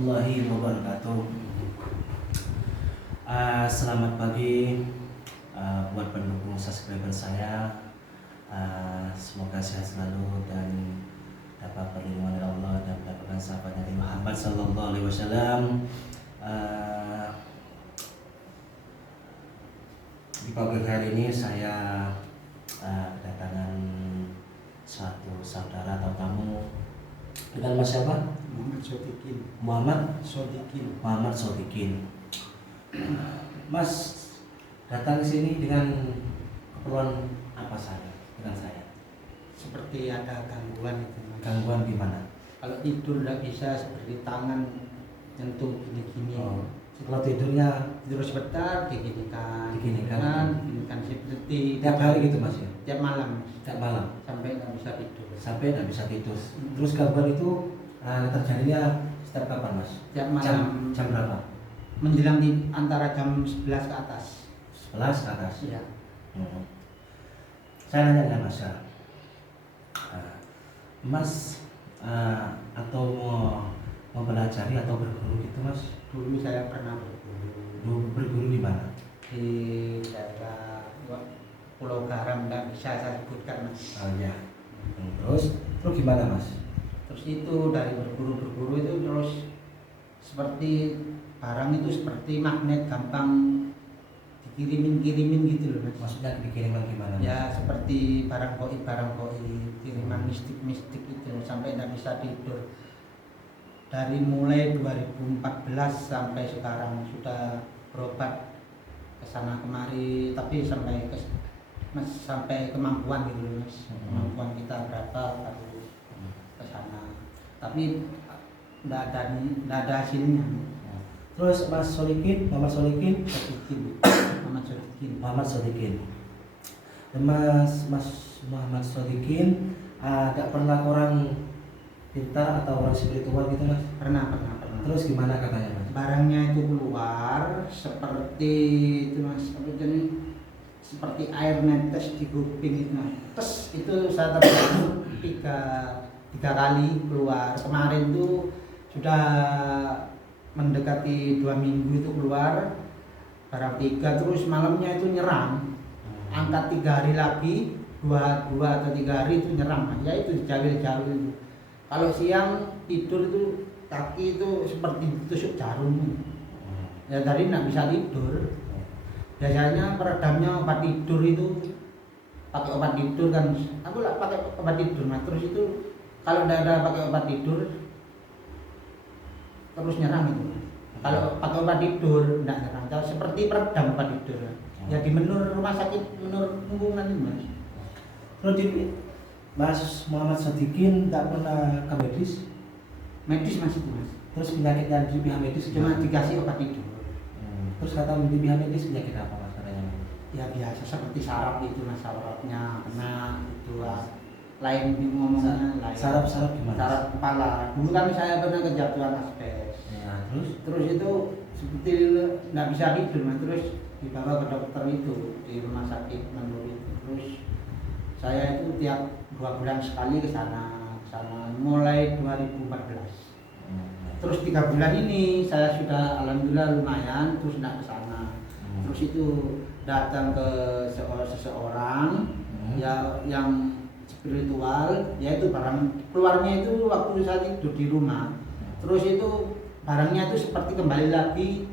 warahmatullahi wabarakatuh. Selamat pagi buat pendukung subscriber saya. Semoga sehat selalu dan dapat perlindungan dari Allah dan mendapatkan syafaat dari Muhammad Sallallahu Alaihi Wasallam. Di pagi hari ini saya kedatangan suatu saudara atau tamu. Kenal Mas siapa? Muhammad Sodikin. Muhammad Sodikin. Mas datang ke sini dengan keperluan apa saja dengan saya? Seperti ada gangguan itu. Gangguan gimana? Kalau tidur tidak bisa, seperti tangan nyentuh gini-gini. Kalau tidurnya Tidur sebentar diginikan seperti tiap hari gitu Mas ya? tiap malam Sampai nggak bisa tidur. nggak bisa tidur. Terus gangguan itu terjadinya setiap kapan Mas? Tiap malam. Jam berapa? Menjelang di antara jam 11 ke atas. 11 ke atas? Iya. Saya nanya dengan Mas ya. Mas atau mau belajar atau berguru gitu Mas? Dulu saya pernah Berguru di mana? di daerah Pulau Garam, nggak bisa saya sebutkan Mas. Oh iya. Terus gimana Mas? Terus itu dari berburu itu terus seperti barang itu seperti magnet, gampang dikirimin gitu loh Mas. Maksudnya dikiriman gimana? Ya seperti barang goib kiriman mistik itu sampai tidak bisa tidur. Dari mulai 2014 sampai sekarang sudah berobat ke sana kemari, tapi sampai kemampuan gitu loh Mas. Kemampuan kita berapa baru ke sana. Tapi tidak ada hasilnya. Terus Muhammad Sodikin. Mas Muhammad Sodikin gak pernah orang pintar atau orang spiritual gitu Mas? Pernah. Terus gimana katanya Mas? Barangnya itu keluar seperti itu Mas, seperti air netes di kuping itu Mas. Terus itu saya terjadi tiga kali keluar. Kemarin itu sudah mendekati 2 minggu itu keluar barang 3, terus malamnya itu nyerang. Angkat 3 hari lagi, 2 atau 3 hari itu nyerang Mas. Ya itu jauh itu. Kalau siang tidur itu kaki itu seperti ditusuk jarum. Ya tadi tidak bisa tidur. Biasanya peredamnya obat tidur itu pakai obat tidur kan. Aku lah pakai obat tidur Mas. Terus itu kalau tidak ada pakai obat tidur terus nyerang itu. Kalau pakai obat tidur tidak nyerang. Seperti peredam obat tidur. Ya di menur rumah sakit, menur lingkungan Mas. Terus Mas Muhammad Sodikin tak pernah ke medis Mas itu Mas. Terus penyakitnya di pihak medis Cuma dikasih obat tidur. Terus kata di pihak medis penyakit apa Mas katanya? Ya biasa seperti saraf itu Mas, sarafnya kena itu lah. Lain ngomongnya lain. Saraf gimana? Saraf kepala. Dulu kan saya pernah kejatuhan asbes. Ya, terus itu seperti nggak bisa tidur Mas. Terus dibawa ke dokter itu di rumah sakit Menur itu. Terus saya itu tiap 2 bulan sekali ke sana mulai 2014. Terus 3 bulan ini saya sudah alhamdulillah lumayan, terus tidak ke sana. Terus itu datang ke seseorang ya yang spiritual, yaitu barang keluarnya itu waktu saya tidur di rumah. Terus itu barangnya itu seperti kembali lagi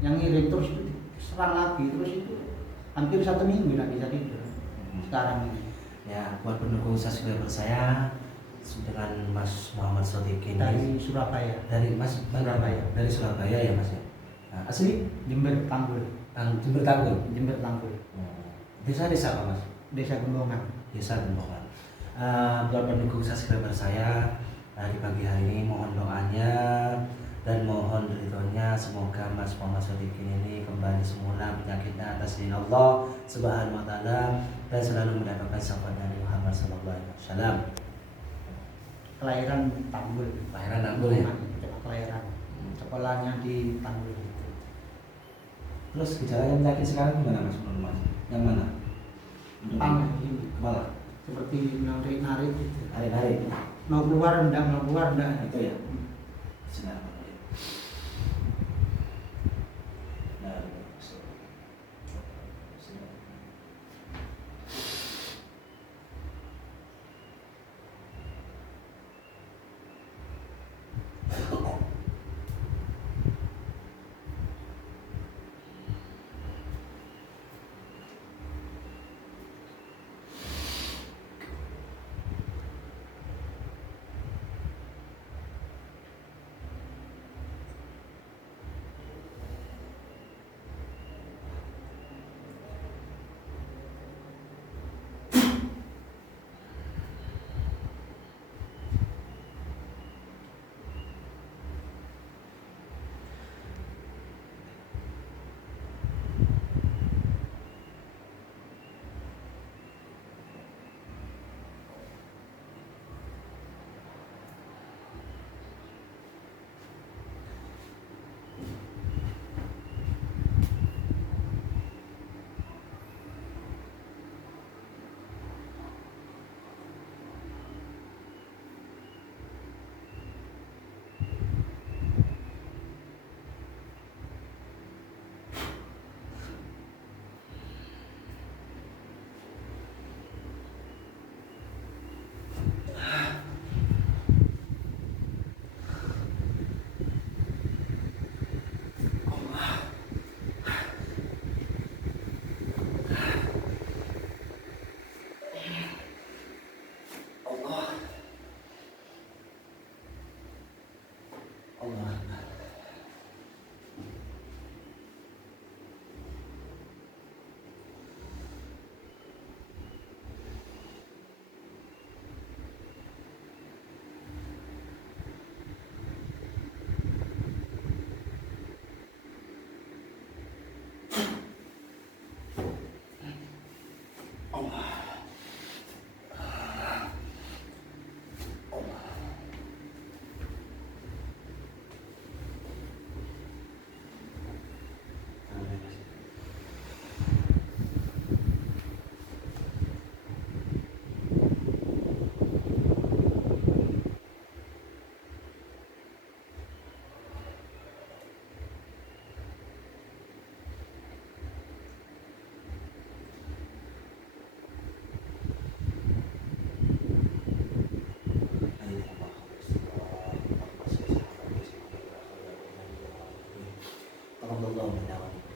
yang ngirim, terus itu serang lagi, terus itu hampir 1 minggu tidak bisa tidur sekarang ini. Ya, buat pendukung subscriber saya dengan Mas Muhammad Sodikin dari Surabaya. Dari Mas Surabaya. Dari Surabaya ya Mas ya. Nah, asli Jember Tanggul. Jember Tanggul. Desa apa Mas? Desa Gembongan. Buat pendukung subscriber saya di pagi hari ini mohon doanya dan mohon ridhonya, semoga Mas Muhammad Sodikin ini kembali semula penyakitnya atas izin Allah Subhanahu wa taala dan selalu mendapatkan syafaat dari Muhammad sallallahu alaihi wasallam. Kelahiran Tanggul ya. Kelahiran. Sekolahnya di Tanggul. Terus gejalanya penyakit sekarang gimana Mas? Yang mana? Kepala. Seperti narik gitu. Narik. Mau keluar enggak. Itu ya. Sinar. Hafizallahu minna wa minkum.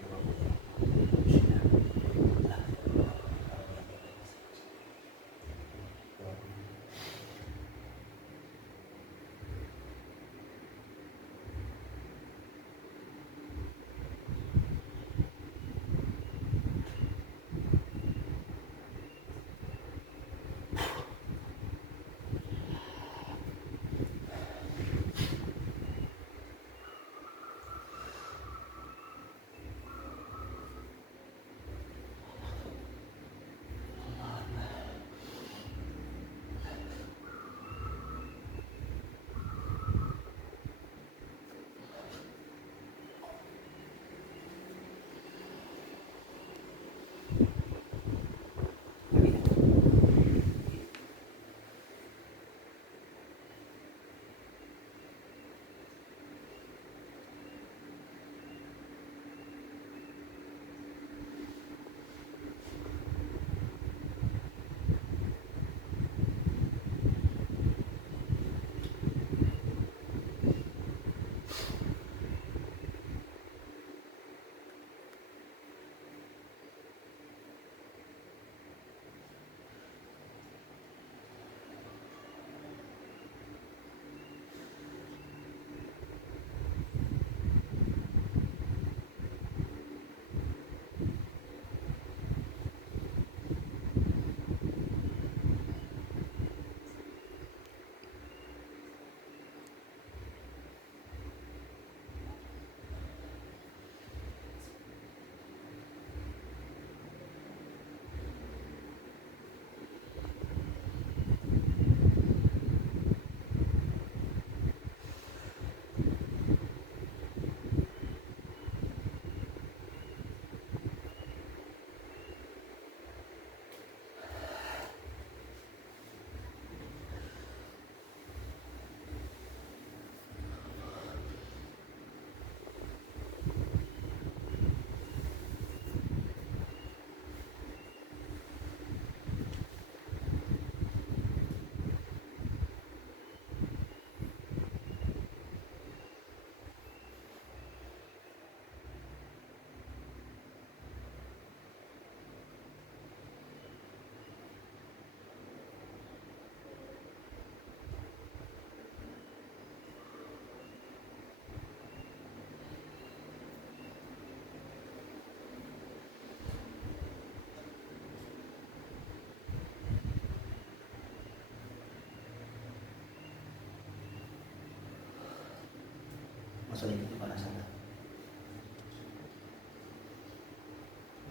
Masuk itu kepala sana.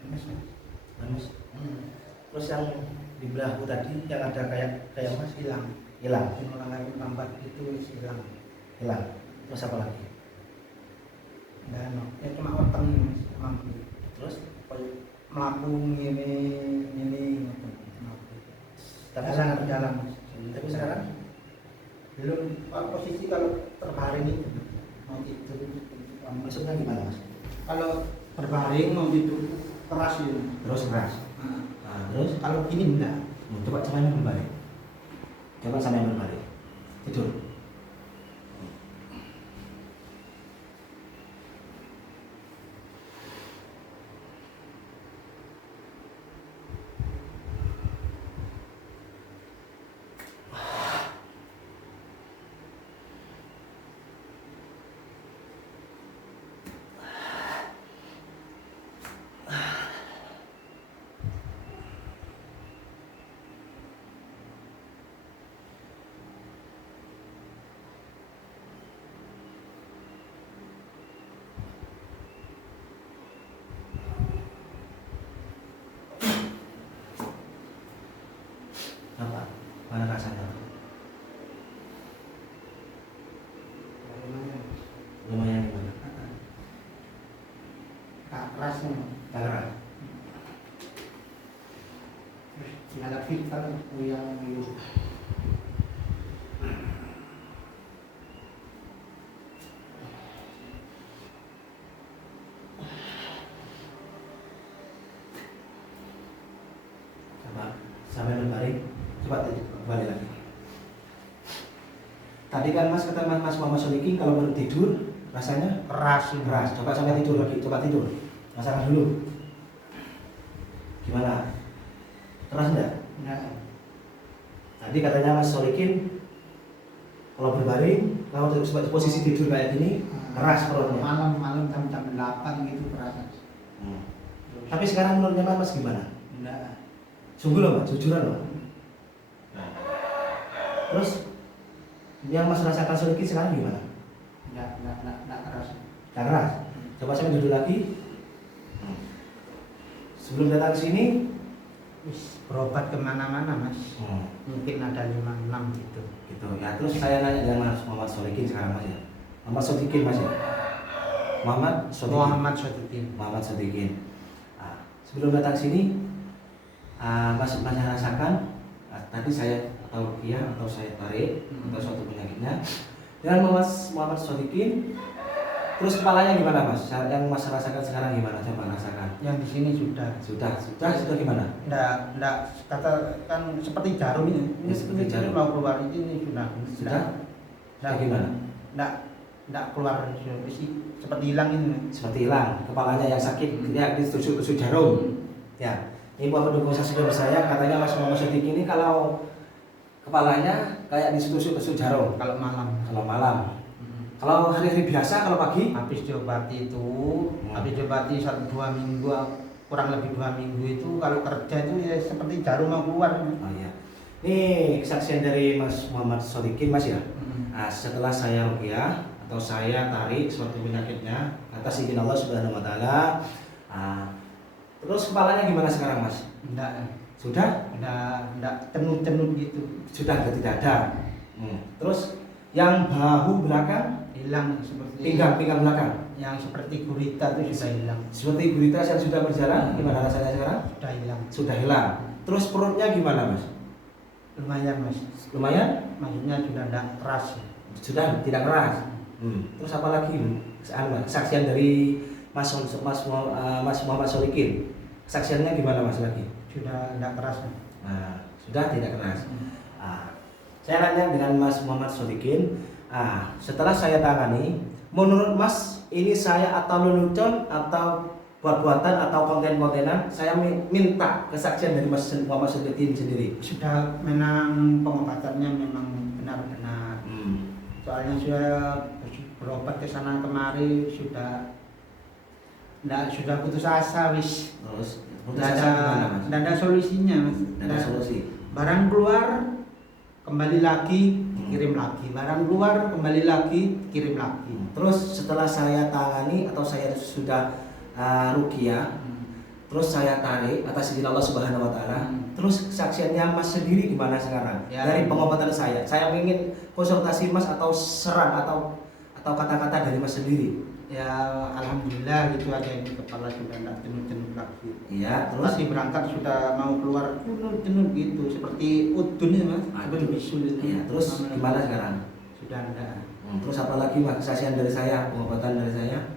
Mas. Terus yang di belakangku tadi yang ada kayak mas hilang. Hilang. Orang lain lambat itu hilang. Hilang. Terus apa lagi? Dan ya cuma otak mas mampu. Terus Melaku ini tapi sangat berjalan mas. Tapi sekarang Belum posisi kalau terbaring itu mau tidur. maksudnya gimana mas? Kalau terbaring mau tidur keras ya. Terus keras. Nah, terus Kalau gini enggak. coba sampai berbalik. Coba sampai berbalik. Tidur. Apa? Mana rasanya? Lumayan gimana? Kerasnya. Keras. Terus ada filter yang Coba sampai berbaring. Coba balik lagi. Tadi kan mas kata mas Muhammad Solikin kalau baru tidur Rasanya keras. keras. Coba sampai tidur lagi, coba tidur. Rasakan dulu. Gimana? Keras enggak? Enggak. Tadi katanya Mas Solikin kalau berbaring, kalau posisi tidur kayak gini keras perutnya. Malam-malam jam 8 gitu kerasa. Tapi sekarang menurutnya Mas gimana? Enggak. Sungguh loh Mas, jujuran loh. Terus yang Mas rasakan Solikin sekarang gimana? Enggak keras. Nggak keras. Coba saya duduk lagi. Sebelum datang ke sini, Berobat kemana-mana Mas. Mungkin ada 5-6 gitu. Gitu ya. Terus saya nanya dengan Mas Muhammad Solikin sekarang Mas ya. Muhammad Solikin Mas ya. Muhammad Sodikin. Muhammad Solikin. Sebelum datang sini, Mas rasakan tadi saya atau rukiah atau saya tarik atau suatu penyakitnya dengan Muhammad Solikin. Terus kepalanya gimana Mas? Yang Mas rasakan sekarang gimana? Coba rasakan. Yang di sini sudah gimana? Enggak kata kan seperti jarum ini. Ya, seperti jarum. Mau keluar ini Sudah gimana? Enggak keluar seperti hilang ini. Seperti hilang. Kepalanya yang sakit ya ditusuk jarum. Ya. Ini Bapak pendukung saudara saya katanya Mas Muhammad Solikin ini kalau kepalanya kayak ditusuk jarum Kalau malam. Kalau hari-hari biasa, kalau pagi Habis diobati itu, habis diobati 1-2 minggu, kurang lebih 2 minggu itu kalau kerja itu ya seperti jarum mau keluar. Oh iya. Ini kesaksian dari Mas Muhammad Solikin Mas ya. Setelah saya ruqyah atau saya tarik suatu penyakitnya atas izin Allah Subhanahu wa taala. Terus kepalanya gimana sekarang Mas? Sudah tenut gitu. Sudah tidak ada. Terus yang bahu belakang Hilang seperti pinggang belakang yang seperti gurita itu sudah hilang. seperti gurita yang sudah berjalan gimana rasanya sekarang? Sudah hilang. Terus perutnya gimana Mas? Lumayan Mas. Lumayan? Maksudnya sudah tidak keras. Sudah tidak keras. Terus apa lagi? Kesaksian dari Mas Muhammad Solikin. Kesaksiannya gimana Mas lagi? Sudah tidak keras. Sudah tidak keras. Saya nanya dengan Mas Muhammad Solikin. Setelah saya tangani, menurut Mas ini saya atau lelucon atau buat-buatan atau konten-kontenan? Saya minta kesaksian dari Mas Muhammad Solikin sendiri. Sudah memang pengobatannya memang benar-benar. Soalnya sudah berobat ke sana kemari sudah putus asa wis. Terus Tidak ada solusinya Mas. Tidak ada solusi. Barang keluar kembali lagi kirim lagi, barang keluar kembali lagi kirim lagi. Terus setelah saya tangani atau saya sudah ruqyah, terus saya tarik atas izin Allah Subhanahu wa taala. Terus kesaksiannya Mas sendiri gimana sekarang? Ya. Dari pengobatan saya ingin konsultasi Mas atau saran atau kata-kata dari Mas sendiri. Ya alhamdulillah gitu aja, di kepala sudah tidak jenuh-jenuh lagi. Iya, terus Tadi berangkat sudah mau keluar jenuh gitu seperti udun ya Mas. Udun. Bisul itu. Iya, terus gimana sekarang? Sudah enggak. Terus apa lagi Mas kesaksian dari saya, pengobatan dari saya?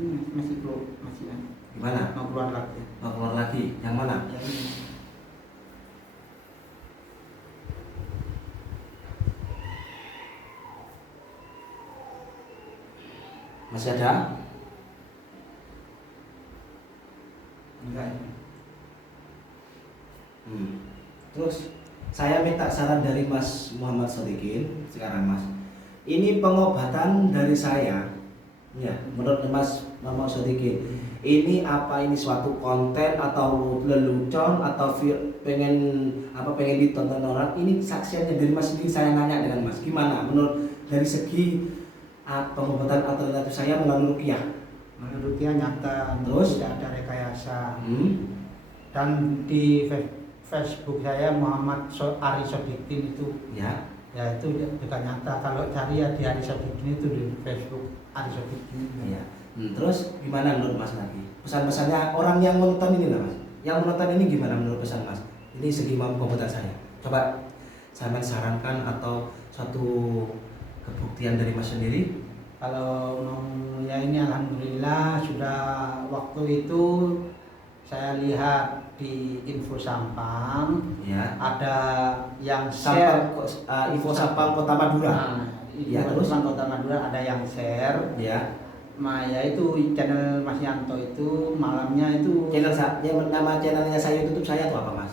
Ini masih Gimana? mau keluar lagi. Mau keluar lagi? Yang mana? Yang ini. Masih ada? Enggak. Terus saya minta saran dari Mas Muhammad Solikin sekarang Mas. Ini pengobatan dari saya. Ya, menurut Mas Muhammad Solikin, ini apa ini suatu konten atau lelucon atau pengen ditonton orang? Ini saksiannya dari Mas sendiri, saya nanya dengan Mas. Gimana menurut dari segi pengobatan alternatif saya melalui ruqyah? Menurut dia nyata, Terus? tidak ada rekayasa. Dan di Facebook saya Muhammad Ari Sodikin itu Ya. Ya itu juga nyata. Kalau cari ya di Ari Sodikin itu di Facebook Ari Sodikin. Ya. Terus gimana menurut Mas lagi? Pesan-pesannya orang yang menonton ini lah Mas. Yang menonton ini gimana menurut pesan Mas? Ini segi pengobatan saya. Coba saya sarankan atau suatu kebuktian dari Mas sendiri. Kalau mau ya ini alhamdulillah sudah waktu itu saya lihat di info Sampang Ya. ada yang share Info Sampang Kota Madura. Ya, terus? teman Kota Madura ada yang share. Ya. Maya itu channel Mas Yanto itu malamnya itu Nama channelnya saya YouTube saya itu apa Mas?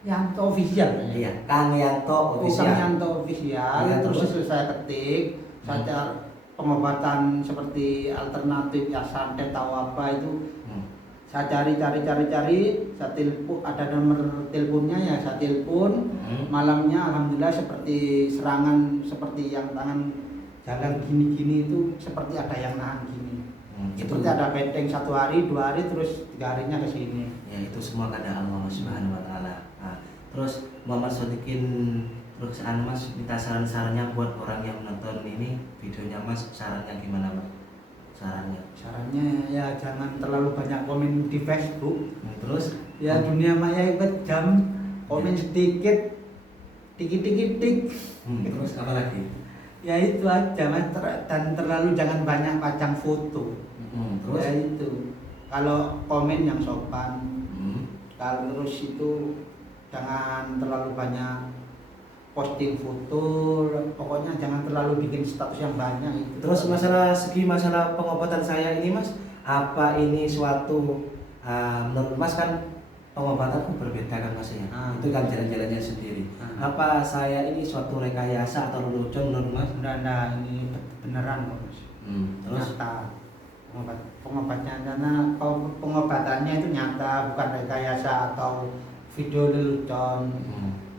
Yanto Official. Iya, Kang Yanto Official. Kang Yanto Official. Ya, terus terus? itu saya ketik, saya cari pengobatan seperti alternatif ya santet atau apa itu. Saya cari, saya telepon, ada nomor teleponnya ya, saya telepon. Malamnya alhamdulillah seperti serangan, seperti yang tangan jalan gini-gini itu seperti ada yang nahan gini. Seperti ada benteng 1 hari, 2 hari, terus 3 harinya ke sini. Ya itu semua keadaan Allah Subhanahu wa taala. Nah, terus Muhammad Sodikin terus Mas minta saran-sarannya buat orang yang menonton ini videonya Mas, sarannya gimana Mas? Sarannya ya jangan terlalu banyak komen di Facebook. Terus Ya dunia maya itu jam, komen sedikit, dikit. terus apa lagi? Ya itu aja Mas, dan terlalu jangan banyak pajang foto. Terus Ya itu. Kalau komen yang sopan. Kalau terus itu jangan terlalu banyak posting foto, pokoknya jangan terlalu bikin status yang banyak itu. Terus masalah pengobatan saya ini Mas, apa ini suatu menurut Mas kan pengobatan berbeda kan Mas ya? Itu kan jalan-jalannya sendiri. Apa saya ini suatu rekayasa atau lelucon menurut Mas? Enggak, ini beneran kok Mas. Terus Nyata. Pengobatnya karena pengobatannya itu nyata, bukan rekayasa atau video lelucon.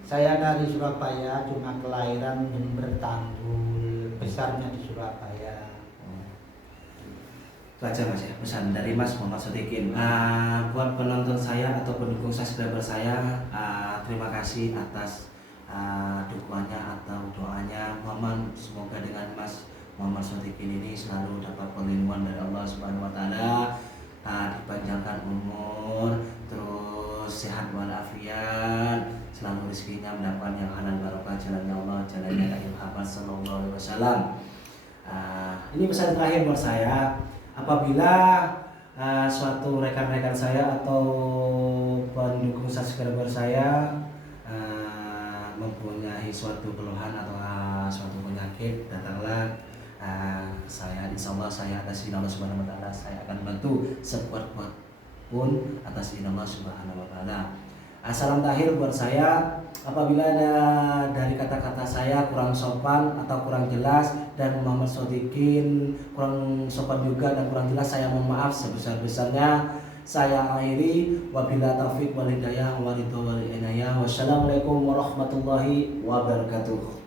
Saya dari Surabaya, cuma kelahiran Jember Tandul, besarnya di Surabaya. Itu aja Mas ya, pesan dari Mas Muhammad Sodikin. Buat penonton saya atau pendukung subscriber saya, terima kasih atas dukungannya atau doanya. Mohon semoga dengan Mas Muhammad Sodikin ini selalu dapat perlindungan dari Allah Subhanahu wa taala, dipanjangkan umur, terus sehat walafiat, selalu rezekinya mendapat yang halal barokah, jalannya Allah, jalannya Nabi Muhammad sallallahu alaihi wasallam. Ini pesan terakhir buat saya. Apabila suatu rekan-rekan saya atau pendukung subscriber saya mempunyai suatu keluhan atau suatu penyakit, datanglah saya, insyaallah saya atas izin Allah Subhanahu wa taala saya akan bantu sekuat-kuat pun atas izin Allah Subhanahu wa taala. Salam terakhir buat saya, apabila ada dari kata-kata saya kurang sopan atau kurang jelas dan Muhammad Sodikin kurang sopan juga dan kurang jelas, saya mohon maaf sebesar-besarnya. Saya akhiri, wabila taufik wal hidayah wa ridho wal inayah. Wassalamualaikum warahmatullahi wabarakatuh.